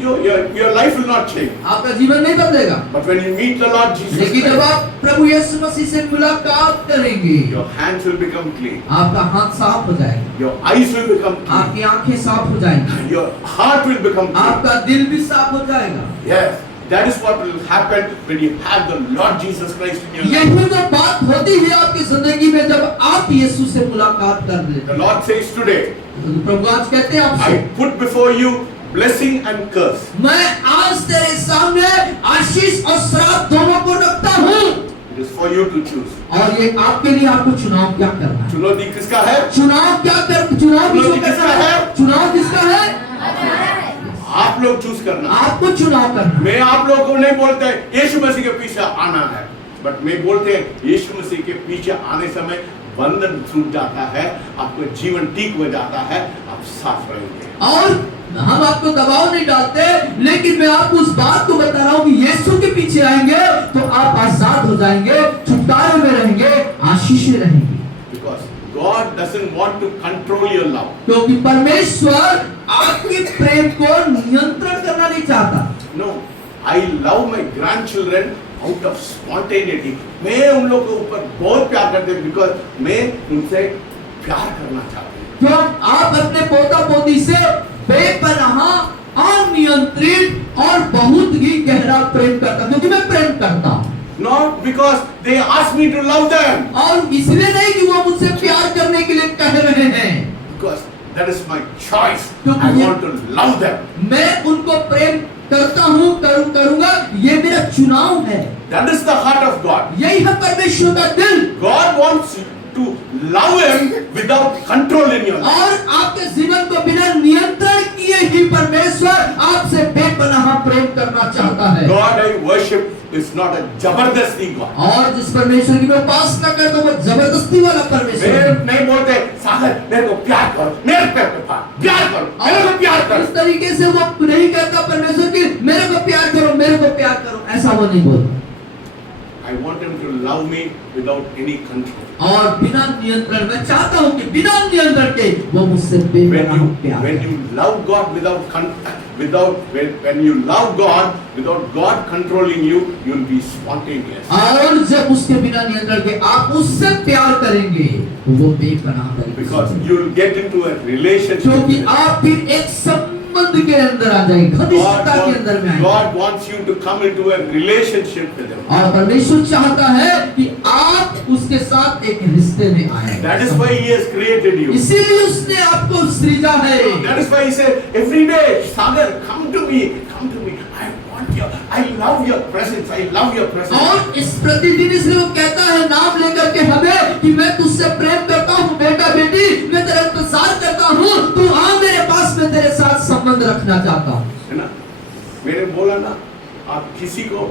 Your life will not change. आपका जीवन नहीं बदलेगा। But when you meet the Lord Jesus लेकिन जब Christ, आप प्रभु यीशु मसीह से मुलाकात करेंगे, your hands will become clean. आपका हाथ साफ हो जाएगा, Your eyes will become clean. आपकी आंखें साफ हो जाएंगी, Your heart will become clean. आपका दिल भी साफ हो जाएगा। Yes. That is what will happen when you have the Lord Jesus Christ in your life. यही तो बात होती है आपकी जिंदगी में जब आप यीशु से मुलाकात कर लेते The हैं। Lord says today, प्रभु आज कहते हैं आपसे, I put before you blessing and curse. मैं आज तेरे सामने आशीष और श्राप दोनों को रखता हूँ, It is for you to choose. और ये आपके लिए आपको चुनाव क्या करना है। चुनौती किसका है? चुनाव किसको करना है? चुनाव किसका है? आप लोग चूज करना। आपको चुनाव करना है। मैं आप लोगों को नहीं बोलते यीशु मसीह के पीछे आना है, बट मैं बोलते हैं यीशु मसीह के पीछे आने समय बंधन छूट जाता है, आपका जीवन ठीक हो जाता है, आप साफ रहेंगे। और हम आपको दबाव नहीं डालते, लेकिन मैं आपको उस बात को बता रहा हूँ कि यीशु के पीछे आएंगे तो आप आजाद हो जाएंगे, छुटकारे में रहेंगे, आशीष रहेंगे। Because God doesn't want to control your love. क्योंकि परमेश्वर आपके प्रेम को नियंत्रण करना नहीं चाहता। No, I love my grandchildren out of spontaneity. मैं उन लोगों के ऊपर बहुत प्यार करते हैं, because मैं उनसे प्यार करना चाहता हूँ। क्यों आप अपने पोता पोती से बेपनाह, अनियंत्रित और बहुत ही गहरा प्रेम करता, क्योंकि मैं प्रेम करता हूँ। Not because they ask me to love them. और इसलिए नहीं कि वो मुझसे प्यार करने के लिए कह रहे हैं, Because that is my choice. क्योंकि I ये- want to love them. मैं उनको प्रेम करता हूँ, करूँगा, ये मेरा चुनाव है। That is the heart of God. यही है परमेश्वर का दिल। God wants you to love Him without control in your life. और आपके जीवन को बिना नियंत्रण किए ही परमेश्वर आपसे बेपनाह प्रेम करना चाहता है। God I worship is not a जबरदस्ती God. और जिस परमेश्वर की मैं उपासना करता हूँ वो जबरदस्ती वाला परमेश्वर मैं है। नहीं बोलते सागर मेरे को प्यार करो, मेरे पे प्यार करो, मेरे को प्यार और इस करो। तरीके से वो नहीं कहता परमेश्वर की मेरे को प्यार करो, मेरे को प्यार करो, ऐसा वो नहीं बोलता। I want Him to love me without any control. और बिना नियंत्रण, मैं चाहता हूँ कि बिना नियंत्रण के वो मुझसे बेपनाह प्यार When करे। you love God when you love God without God controlling you, you will be spontaneous. और जब उसके बिना नियंत्रण के आप उससे प्यार करेंगे तो वो बेपनाह करेंगे। Because you will get into a relationship. क्योंकि with Him. आप फिर एक संबंध के अंदर आ जाएंगे, घनिष्ठता के अंदर में आएंगे। God wants you to come into a relationship with Him. और परमेश्वर चाहता है कि आप उसके साथ एक रिश्ते में आए। That is why He has created you. इसीलिए उसने आपको सृजा है। That is why He said every day, Sagar, come to me, come to me. I love your presence. I love your presence. और इस प्रतिदिन इसलिए वो कहता है नाम लेकर के हमें कि मैं तुझसे प्रेम करता हूँ बेटा बेटी, मैं तेरा इंतजार करता हूँ, तू आ मेरे पास, मैं तेरे साथ संबंध रखना चाहता हूँ। है ना? मैंने बोला ना, आप किसी को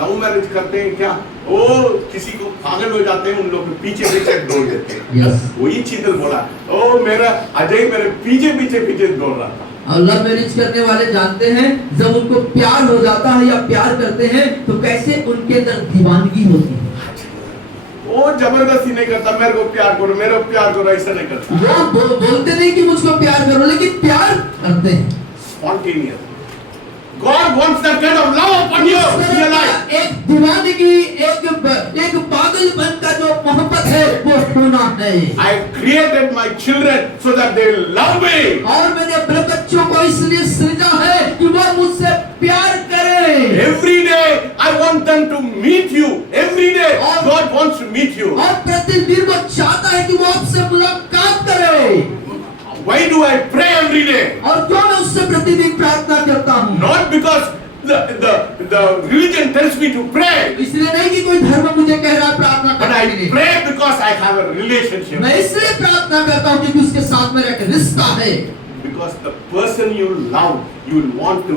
लव मैरिज करते हैं क्या, वो किसी को पागल हो जाते हैं, उन लोग के पीछे पीछे दौड़ देते हैं। Yes. वही चीज बोला, ओ मेरा अजय मेरे पीछे पीछे पीछे दौड़ रहा था। और लव मैरिज करने वाले जानते हैं जब उनको प्यार हो जाता है या प्यार करते हैं तो कैसे उनके अंदर दीवानगी होती है। वो जबरदस्ती नहीं करता, मेरे को प्यार करो, मेरे को प्यार करो, ऐसा नहीं करता। वो बोलते नहीं कि मुझको प्यार करो, लेकिन प्यार करते हैं। Spontaneous. God wants that kind of love upon you in your life. एक दीवानगी, एक पागलपन का जो मोहब्बत है वो होना है। I created my children so that they love me. और मैंने अपने बच्चों को इसलिए सृजा है कि वो मुझसे प्यार करें। Every day I want them to meet you. Every day God wants to meet you. और प्रतिदिन वो चाहता है कि वो आपसे मुलाकात करे। Why do I pray every day? और क्यों मैं उससे प्रतिदिन प्रार्थना करता हूँ? Not because the religion tells me to pray, इसलिए नहीं कि कोई धर्म मुझे कह रहा है प्रार्थना but करने के I लिए। pray because I have a relationship. मैं इसलिए प्रार्थना करता हूँ क्योंकि उसके साथ मेरा एक रिश्ता है। Because the person you love, you will want to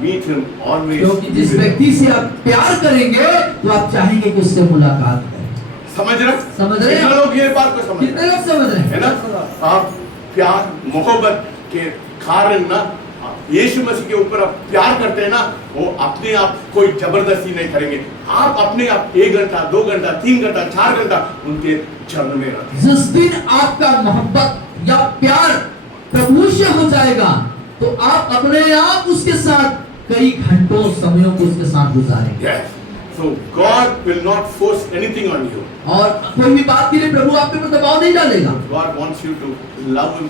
meet him always. क्योंकि जिस व्यक्ति से आप प्यार करेंगे तो आप चाहेंगे कि उससे मुलाकात करें। समझ रहे? समझ रहे हैं? कितने लोग ये बात को समझ कितने रहे लोग समझ रहे है हैं? ना? आप प्यार मोहब्बत के कारण ना यीशु मसीह के ऊपर आप प्यार करते हैं ना, वो अपने आप कोई जबरदस्ती नहीं करेंगे। आप अपने आप 1 घंटा, 2 घंटा, 3 घंटा, 4 घंटा उनके चरण में रखें। जिस दिन आपका मोहब्बत या प्यार प्रभु से हो जाएगा तो आप अपने आप उसके साथ कई घंटों समयों को उसके साथ गुजारेंगे। Yes. So God will not force anything on you. और कोई भी बात के लिए प्रभु आपके ऊपर दबाव नहीं डालेगा, God wants you to love Him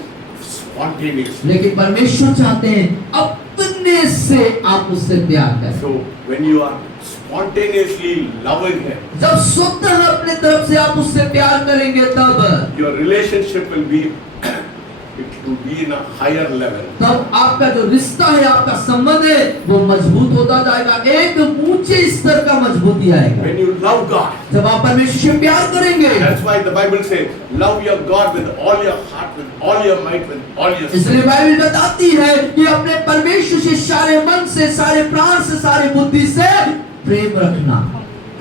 spontaneously. लेकिन परमेश्वर चाहते हैं अपने से आप उससे प्यार करें। So when you are spontaneously loving Him, जब स्वतः अपने तरफ से आप उससे प्यार करेंगे तब your relationship will be it will be in a higher level. तब आपका जो रिश्ता है, आपका संबंध है, वो मजबूत होता जाएगा, एक ऊंचे स्तर का मजबूती आएगा। When you love God, जब आप परमेश्वर से प्यार करेंगे, that's why the Bible says, love your God with all your heart, with all your might, with all your इसलिए strength. बाइबल बताती है कि अपने परमेश्वर से सारे मन से, सारे प्राण से, सारी बुद्धि से प्रेम रखना।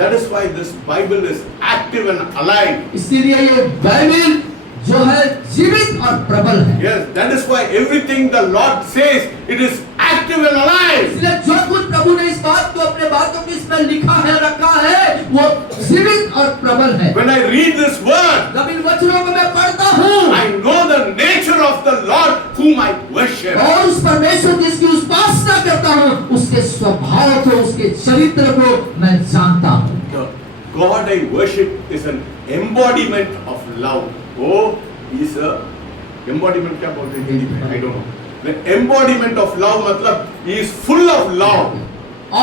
That is why this Bible is active and alive. इसीलिए ये बाइबल जो है जीवित और प्रबल है। Yes, that is why everything the Lord says, it is active and alive. इसलिए जो कुछ प्रभु ने इस बात को, अपने बातों को इसमें लिखा है, रखा है, वो जीवित और प्रबल है। When I read this word, जब इन वचनों को मैं पढ़ता हूँ I know the nature of the Lord whom I worship. और उस परमेश्वर जिसकी उपासना करता हूँ, उसके स्वभाव को, उसके चरित्र को मैं जानता हूँ। The God I worship is an embodiment of love. Oh, he is a embodiment, क्या बोलते हैं हिंदी में? I don't know. The embodiment of love मतलब he is full of love.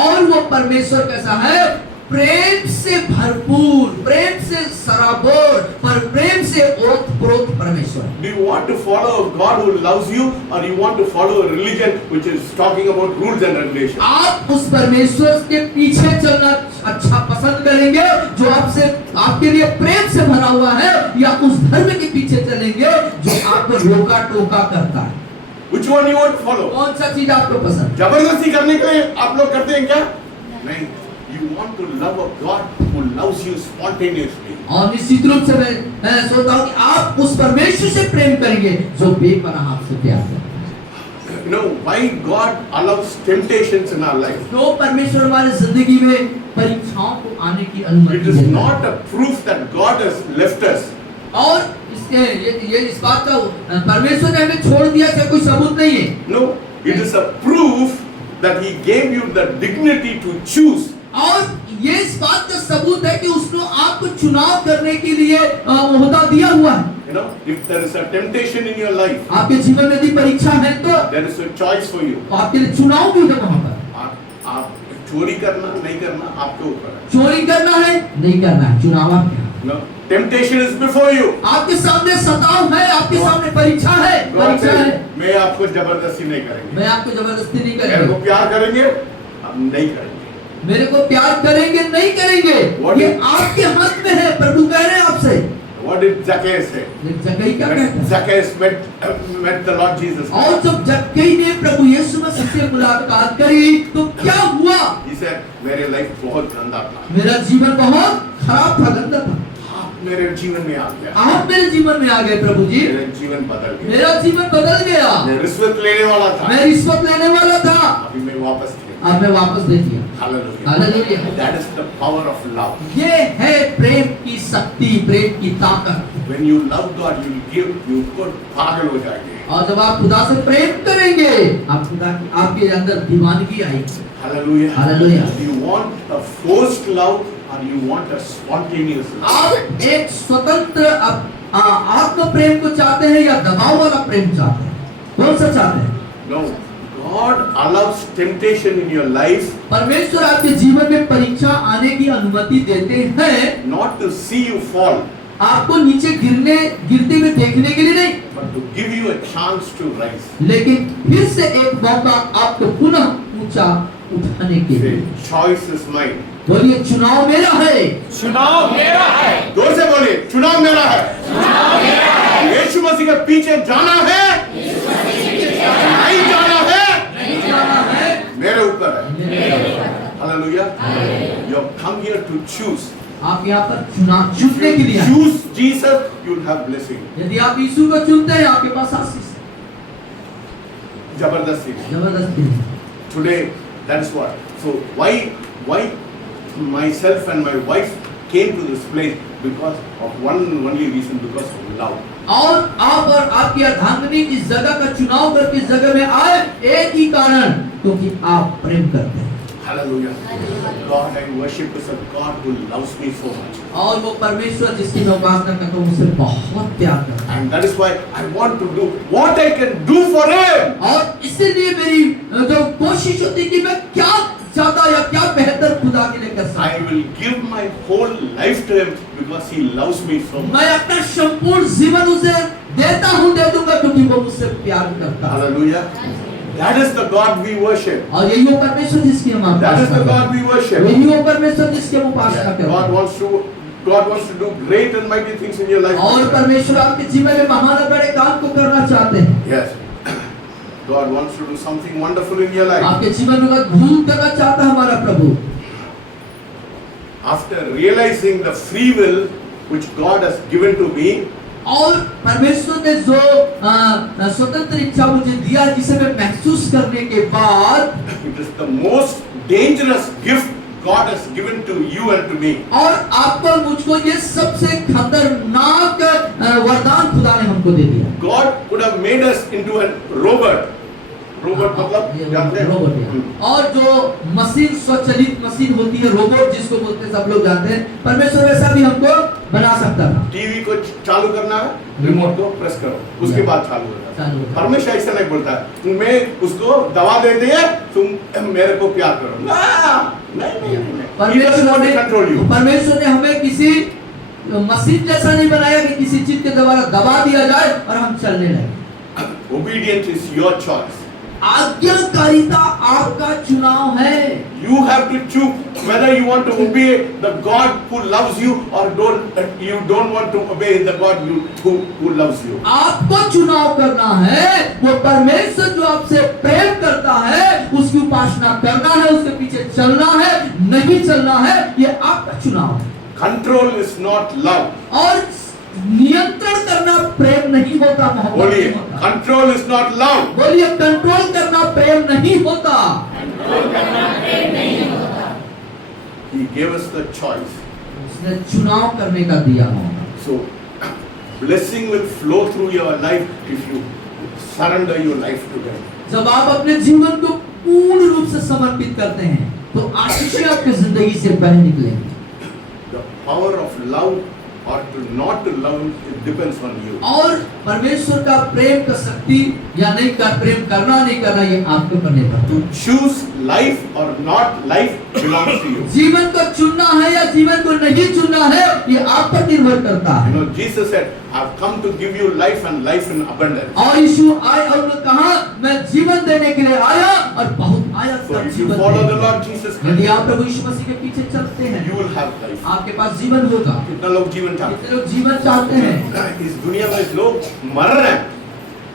और वो परमेश्वर कैसा है? प्रेम से भरपूर, प्रेम से सराबोर, पर प्रेम से ओतप्रोत परमेश्वर। Do you want to follow a God who loves you, or you want to follow a religion which is talking about rules and regulations? आप उस परमेश्वर के पीछे चलना अच्छा पसंद करेंगे जो आपसे, आपके लिए प्रेम से भरा हुआ है, या उस धर्म के पीछे चलेंगे जो आपको रोका टोका करता है? Which one you want to follow? कौन सा चीज आपको पसंद? जबरदस्ती करने के लिए आप लोग करते हैं क्या? नहीं. You want to love a God who loves you spontaneously. और निश्चित रूप से मैं सोचता हूँ कि आप उस परमेश्वर से प्रेम करेंगे जो बेपनाह आपसे प्यार करता है। You know why God allows temptations in our life? तो परमेश्वर हमारी जिंदगी में परीक्षाओं को आने की अनुमति It is देता है। not a proof that God has left us. और इसके ये इस बात का परमेश्वर ने हमें छोड़ दिया इसका कोई सबूत नहीं है। No, it is a proof that He gave you the dignity to choose. और ये इस बात का सबूत है कि उसने आपको चुनाव करने के लिए ओहदा दिया हुआ है। You know, if there is a temptation in your life, आपके जीवन में यदि परीक्षा है तो there is a choice for you. आपके लिए चुनाव भी है वहाँ पर। आप चोरी करना नहीं करना आपके ऊपर है. चोरी करना है नहीं करना है, चुनाव आपके हाथ। No, temptation is before you. आपके सामने सताव है, आपके सामने परीक्षा है, God परीक्षा है। says, मैं आपको जबरदस्ती नहीं करेंगे. मैं आपको जबरदस्ती नहीं मेरे करेंगे, को प्यार करेंगे, हम नहीं करेंगे. मेरे को प्यार करेंगे नहीं करेंगे, What ये is- आपके हाथ में है। प्रभु कह रहे हैं आपसे। What did Zacchaeus say? जक्कई क्या When कहता है? Zacchaeus met the Lord Jesus. और जब जक्कई ने प्रभु यीशु मसीह से मुलाकात करी तो क्या हुआ? He said, मेरे लाइफ बहुत गंदा था. मेरा जीवन बहुत खराब था, गंदा था। आप मेरे जीवन में आ गया. आप मेरे जीवन में आ गए प्रभु जी, मेरा जीवन बदल गया. मेरा जीवन बदल गया। मैं रिश्वत लेने वाला था. मैं रिश्वत लेने वाला था, अभी मैं वापस ले. अब मैं वापस दे दिया। Hallelujah. Hallelujah. That is the power of love. ये है प्रेम की शक्ति, प्रेम की ताकत। When you love God, you will give. You खुद पागल हो जाएंगे. और जब आप खुदा से प्रेम करेंगे, आप खुदा की आपके अंदर दीवानगी आएगी। Hallelujah. Hallelujah. Do you want a forced love or you want a spontaneous love? आप एक स्वतंत्र आत्म प्रेम को चाहते हैं या दबाव वाला प्रेम चाहते हैं? कौन सा चाहते हैं? No. God allows temptation in your life परमेश्वर आपके जीवन में परीक्षा आने की अनुमति देते हैं, not to see you fall, आपको नीचे गिरते हुए देखने के लिए नहीं, but to give you a chance to rise. लेकिन फिर से एक मौका आपको पुनः ऊंचा उठाने के Say, लिए। choice is mine. बोलिए चुनाव मेरा है। चुनाव मेरा है। जोर से बोलिए, चुनाव मेरा है. यीशु मसीह के पीछे जाना है, नहीं जाना है, मेरे ऊपर है. Hallelujah. You have come here to choose. आप यहाँ पर चुनाव चुनने के लिए आए। Choose Jesus, you'll have blessing. यदि आप यीशु को चुनते हैं आपके पास आशीष है। जबरदस्ती नहीं। जबरदस्ती नहीं। Today, that's what. So why myself and my wife came to this place because of one only reason, because of love. और आप और आपकी अर्धांगिनी इस जगह का चुनाव करके इस जगह में आए एक ही कारण, क्योंकि आप प्रेम करते हैं। Hallelujah. God, I worship is a God who loves me so much. और वो परमेश्वर जिसकी मैं उपासना करता हूँ मुझसे बहुत प्यार करता है। And that is why I want to do what I can do for Him. और इसीलिए मेरी जो कोशिश होती है कि मैं क्या चाहता या क्या बेहतर खुदा के लिए कर सकता I will give my whole life to Him because He loves me so much. मैं अपना संपूर्ण जीवन उसे देता हूँ, दे दूंगा, क्योंकि वो मुझसे प्यार करता है। Hallelujah. That is the God we worship. और यही वो परमेश्वर जिसकी हम That is उपासना the करते God we हैं। worship. यही वो परमेश्वर जिसकी हम उपासना Yeah. करते हैं। God wants to do great and mighty things in your life. और परमेश्वर आपके जीवन में महान और बड़े काम को करना चाहते हैं। Yes. God wants to do something wonderful in your life. आपके जीवन में अद्भुत करना चाहता है हमारा प्रभु। After realizing the free will which God has given to me, और परमेश्वर ने जो स्वतंत्र इच्छा मुझे दिया, जिसे मैं महसूस करने के बाद, it is the most dangerous gift God has given to you and to me. और आपको मुझको ये सबसे खतरनाक वरदान खुदा ने हमको दे दिया। God could have made us into a robot. Robot मतलब जानते हैं? रोबोट, और जो मशीन, स्वचालित मशीन होती है, रोबोट जिसको बोलते हैं, सब लोग जानते हैं। परमेश्वर वैसा भी हमको बना सकता था। टीवी को चालू करना है, रिमोट को प्रेस करो, उसके बाद चालू होता है। परमेश्वर ऐसा नहीं बोलता है, मैं उसको दवा देते हैं, तुम मेरे को प्यार करो। नहीं। परमेश्वर ने हमें किसी मशीन जैसा नहीं बनाया कि किसी चीज के द्वारा दबा दिया जाए और हम चलने लगे। Obedience is your choice. आज्ञाकारिता आपका चुनाव है। You have to choose whether you want to obey the God who loves you or you don't want to obey the God who loves you. आपको चुनाव करना है, वो परमेश्वर जो आपसे प्रेम करता है उसकी उपासना करना है, उसके पीछे चलना है, नहीं चलना है, ये आपका चुनाव है। Control is not love. और नियंत्रण करना प्रेम नहीं होता, मोहब्बत बोलिए, नहीं होता। Control is not love. बोलिए, कंट्रोल करना प्रेम नहीं होता। He gave us the choice. उसने चुनाव करने का दिया होगा। So blessing will flow through your life if you surrender your life to Him. जब आप अपने जीवन को पूर्ण रूप से समर्पित करते हैं तो आशीषें आपकी जिंदगी से बह निकलेंगी। The power of love or to not to love it depends on you. और परमेश्वर का प्रेम का शक्ति या नहीं कर, प्रेम करना नहीं करना, ये आपके ऊपर निर्भर To choose life or not life belongs to you. जीवन को चुनना है या जीवन को नहीं चुनना है, ये आप पर निर्भर करता है। You know, Jesus said, "I've come to give you life and life in abundance." और यीशु आए और उन्होंने कहा, मैं जीवन देने के लिए आया और बहुत आया So तब if you जीवन follow the देने। Lord Jesus यदि Christ, आप प्रभु यीशु मसीह के पीछे चलते हैं, you will have life. आपके पास जीवन होगा। कितना लोग जीवन चाहते कितने लोग जीवन चाहते हैं? हैं? इस दुनिया में लोग मर रहे हैं,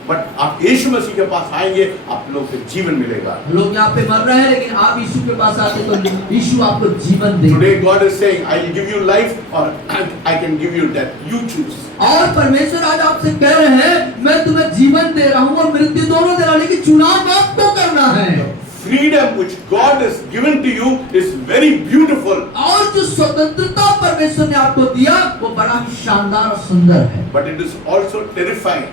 बट आप यीशु मसीह के पास आएंगे, आप लोग को जीवन मिलेगा। लोग यहाँ पे मर रहे हैं, लेकिन आप यीशु के पास आते तो यीशु आपको जीवन देगा। Today God is saying, I will give you life or I can give you death. You choose. और परमेश्वर आज आपसे कह रहे हैं, मैं तुम्हें जीवन दे रहा हूँ और मृत्यु दोनों दे रहा हूँ, लेकिन चुनाव आपको करना है। Freedom which God has given to you is very beautiful. और जो स्वतंत्रता परमेश्वर ने आपको दिया वो बड़ा ही शानदार और सुंदर है, But it is also terrifying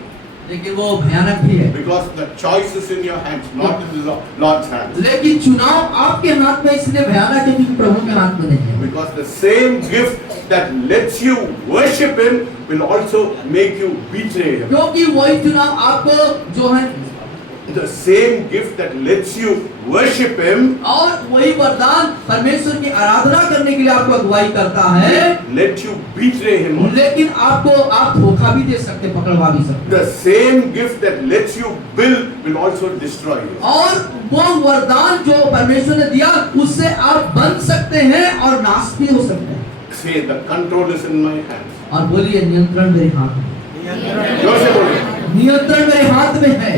लेकिन वो भयानक भी है। because the choice is in your hands, not in the Lord's hands. लेकिन चुनाव आपके हाथ में इसलिए भयानक है क्योंकि प्रभु के हाथ में नहीं है। Because the same gift that lets you worship Him will also make you betray Him. क्योंकि वही चुनाव आपको जो है, The same gift that lets you worship Him और वही वरदान परमेश्वर की आराधना करने के लिए आपको अगुवाई करता है, let you betray Him also. लेकिन आपको आप धोखा भी दे सकते, पकड़वा भी सकते। The same gift that lets you build will also destroy you. और वो वरदान जो परमेश्वर ने दिया उससे आप बन सकते हैं और नाश भी हो सकते हैं। Say, the control is in my hands. और बोलिए, नियंत्रण मेरे हाथ में, जोर से बोलिए। नियंत्रण मेरे हाथ में है।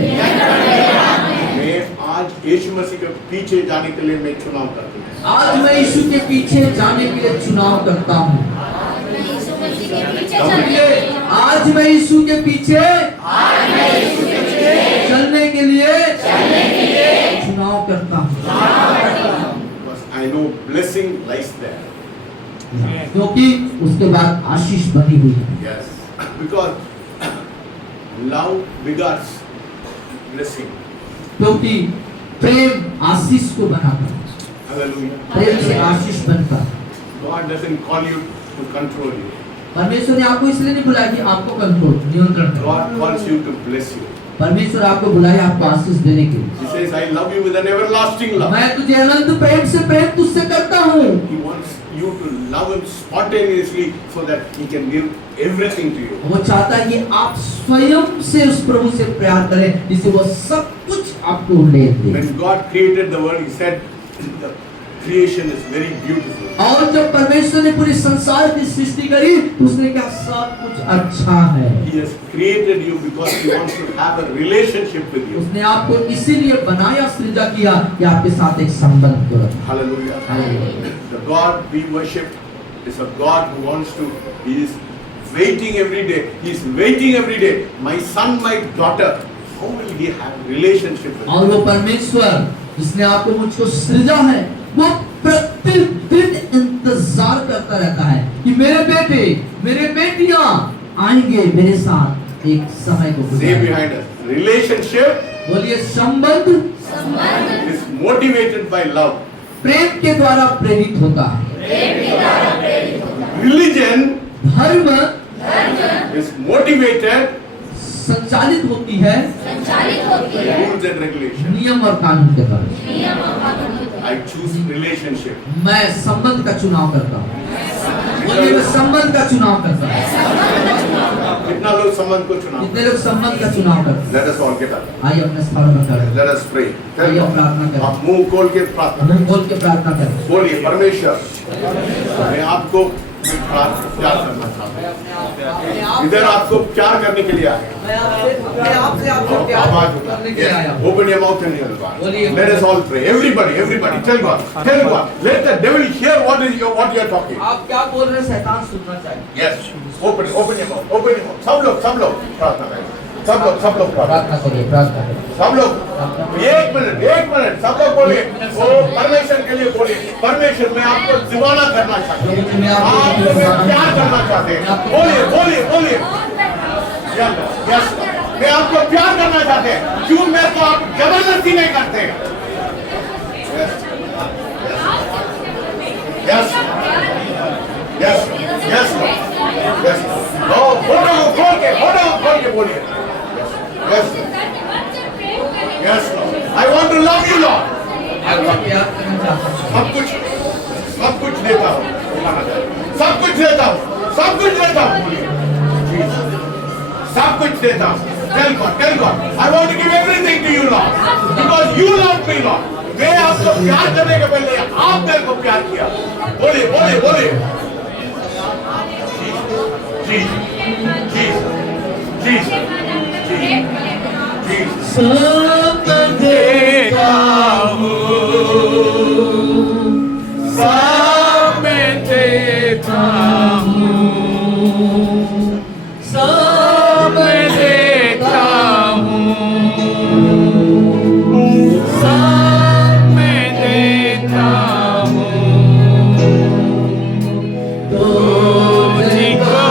मैं आज यीशु मसीह के पीछे जाने के लिए मैं चुनाव करता हूँ। आज मैं यीशु के पीछे जाने के लिए चुनाव करता हूँ। आज मैं यीशु के पीछे चलने के लिए चुनाव करता हूँ, Because I know blessing lies there. क्योंकि उसके बाद आशीष बनी हुई है। Yes. Because love begots blessing. क्योंकि प्रेम आशीष को बनाता है, Hallelujah. प्रेम से आशीष बनता है। God doesn't call you to control you. परमेश्वर ने आपको इसलिए नहीं बुलाया कि आपको कंट्रोल नियंत्रण करें। God calls you to bless you. परमेश्वर आपको बुलाया आपको आशीष देने के लिए। He says, I love you with an everlasting love. मैं तुझे अनंत प्रेम से प्रेम तुझसे करता हूँ। He wants you to love him spontaneously so that he can give everything to you. वो चाहता है कि आप स्वयं से उस प्रभु से प्यार करें जिससे वो सब कुछ आपको ले दे। When God created the world, he said, the creation is very beautiful. और जब परमेश्वर ने पूरे संसार की सृष्टि करी तो उसने कहा सब कुछ अच्छा है। He has created you because he wants to have a relationship with you. उसने आपको इसीलिए बनाया, सृजा किया कि आपके साथ एक संबंध हो। Hallelujah. Hallelujah. The God we worship is a God who wants to, he is waiting every day. He is waiting every day. My son, my daughter, how will he have relationship with और you? वो परमेश्वर जिसने आपको मुझको सृजा है वो प्रतिदिन इंतजार करता रहता है कि मेरे बेटे मेरे बेटियां आएंगे मेरे साथ एक समय को Say गुजारेंगे। behind us. Relationship बोलिए संबंध is motivated by love. प्रेम के द्वारा प्रेरित होता है। Religion धर्म is motivated संचालित होती है by rules and regulations. नियम और कानून के द्वारा। I choose relationship. मैं संबंध का चुनाव करता हूँ। बोलिए मैं संबंध का चुनाव करता हूँ। कितना लोग संबंध को चुनाव? कितने लोग संबंध का चुनाव करते हैं? Let us all get up. आइए अपने स्थान पर करें। Let us pray. आइए प्रार्थना करें। आप मुंह खोल के प्रार्थना मुंह खोल के प्रार्थना करें। बोलिए, परमेश्वर मैं आपको प्यार करना चाहता हूँ। इधर आपको प्यार करने के लिए आया। मैं आपसे आपको प्यार करने के लिए आया हूँ। Open your mouth and your heart. बोलिए। Let us all pray. Everybody, tell God. Let the devil hear what you are talking. आप क्या बोल रहे हैं शैतान सुनना चाहिए। Yes. Open your mouth. सब लोग प्रार्थना करें। सब लोग प्रार्थना। प्रार्थना करिए, प्रार्थना करिए। सब लोग एक मिनट सब लोग बोलिए। ओ परमेश्वर के लिए बोलिए, परमेश्वर मैं आपको दीवाना करना चाहता हूँ, आपको मैं प्यार करना चाहते हैं। बोलिए। यस, मैं आपको प्यार करना चाहते हैं। क्यों मेरे को आप जबरदस्ती नहीं करते? यस। फोटो खोल के बोलिए। Yes, Lord. I want to love you, Lord. आपका प्यार करना चाहता हूँ। सब कुछ देता हूँ। सब कुछ देता हूँ। Jesus. सब कुछ देता हूँ। Tell God. I want to give everything to you, Lord. Because you love me, Lord. मैं आपको प्यार करने के पहले आप मेरे को प्यार किया। बोलिए। Jesus. सब देता सब मैं देता हूँ, सब मैं देता हूँ, सब मैं देता हूँ, तुझको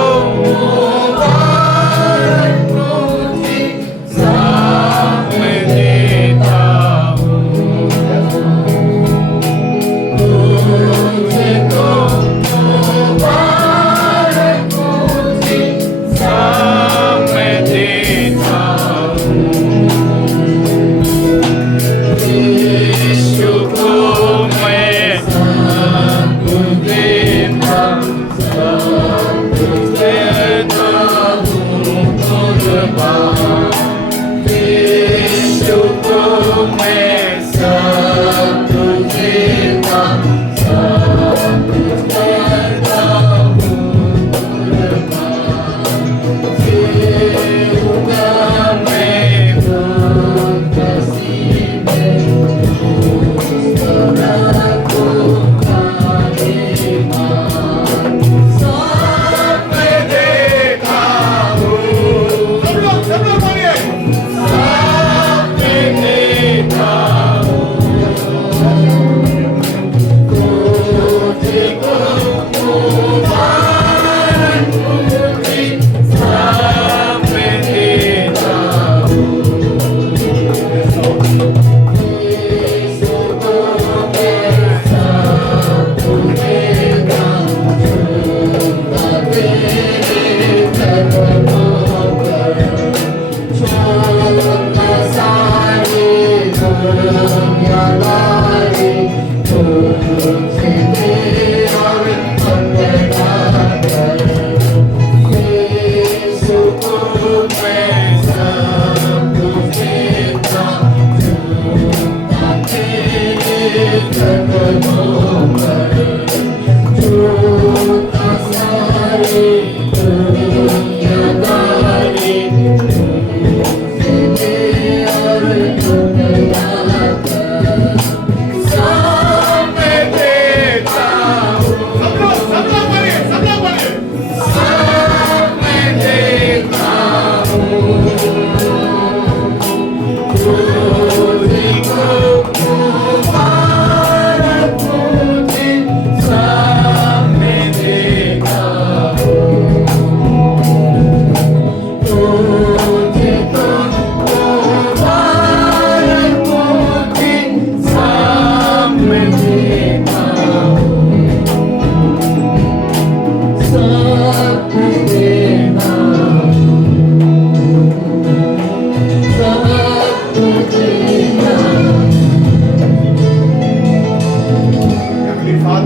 सब मैं देता हूँ।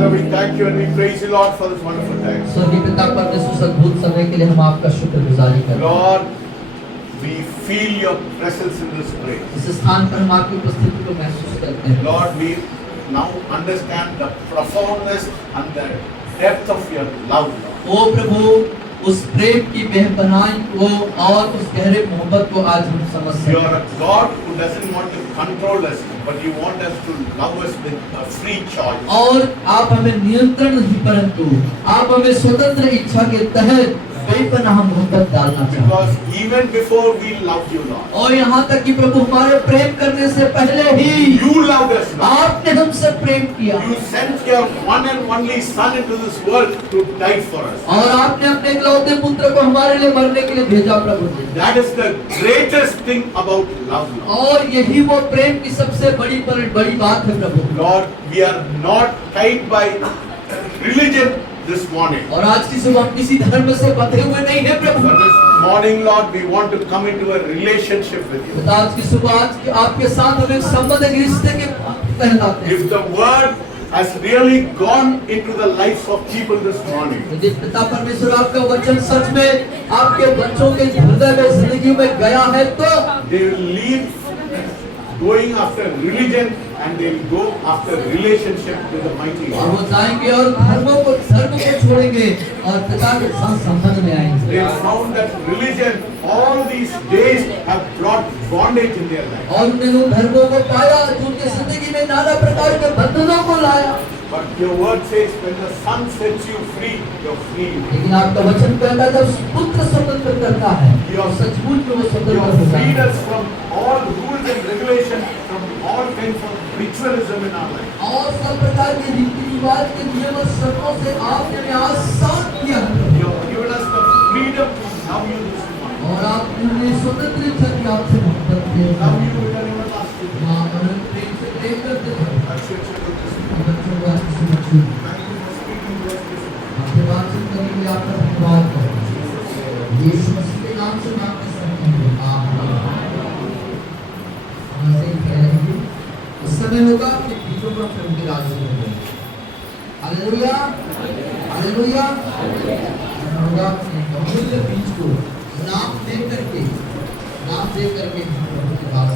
Father, we thank you and we praise you, Lord, for this wonderful time. स्वर्गीय पिता परमेश्वर इस अद्भुत समय के लिए हम आपका शुक्रगुजारी करते हैं। Lord, we feel your presence in this place. इस स्थान पर हम आपकी उपस्थिति को महसूस करते हैं। Lord, we now understand the profoundness and the depth of your love, Lord. ओ प्रभु, उस प्रेम की बेपनाही को और उस गहरे मोहब्बत को आज हम समझ सकते You हैं। are a God who doesn't want to control us, but you want us to love us with a free choice. और आप हमें नियंत्रण नहीं परंतु आप हमें स्वतंत्र इच्छा के तहत बेपनाह मोहब्बत डालना चाहते हैं। Because even before we loved you, Lord, और यहाँ तक कि प्रभु हमारे प्रेम करने से पहले ही you loved us, Lord. आपने हमसे प्रेम किया You sent your one and only Son into this world to die for us. और आपने अपने इकलौते पुत्र को हमारे लिए मरने के लिए भेजा प्रभु जी। That is the greatest thing about love, Lord. और यही वो प्रेम की सबसे बड़ी बात है प्रभु। Lord, we are not tied by religion this morning. और आज की सुबह हम किसी धर्म से बंधे हुए नहीं है प्रभु। But this morning, Lord, we want to come into a relationship with you. आज की सुबह आपके साथ हम एक संबंध एक रिश्ते के कहलाते हैं। If the word has really gone into the lives of people this morning, यदि पिता परमेश्वर आपका वचन सच में आपके बच्चों के हृदय में जिंदगी में गया है तो they will leave going after religion and they will go after relationship with the mighty और वो God. जाएंगे और धर्म को छोड़ेंगे और पिता के साथ संबंध में आएंगे। They have found that religion all these days have brought bondage in their life. और उन्होंने उन धर्मों को पाया जो उनकी जिंदगी में नाना प्रकार के बंधनों को लाया। But your word says when the Son sets you free, you're free. लेकिन आपका वचन कहता है जब पुत्र स्वतंत्र करता है और सचमुच में वो You स्वतंत्र have होता freed है। us from all rules and regulations, from all kinds of ritualism in our life. और सब प्रकार के रीति रिवाज के नियम और शर्तों से आपने हमें आजाद किया है। You have given us the freedom to love you this morning. और आपने हमें स्वतंत्र इच्छा की आपसे मोहब्बत की है। Love you with an everlasting love. हाँ, अनंत प्रेम से प्रेम करते हैं। That's your children this morning. बच्चों को आज सुनती हूँ। Thank you for speaking to us this morning. आपसे बातचीत करने के लिए आपका धन्यवाद है। यीशु मसीह के नाम से मांगते हैं। आमीन। हम ऐसे ही कह रहे हैं। उस समय होगा कि चीजों पर फिर उनकी राज होगी। Hallelujah, hallelujah. होगा अपने बहुमूल्य बीज को नाम दे करके प्रभु की बात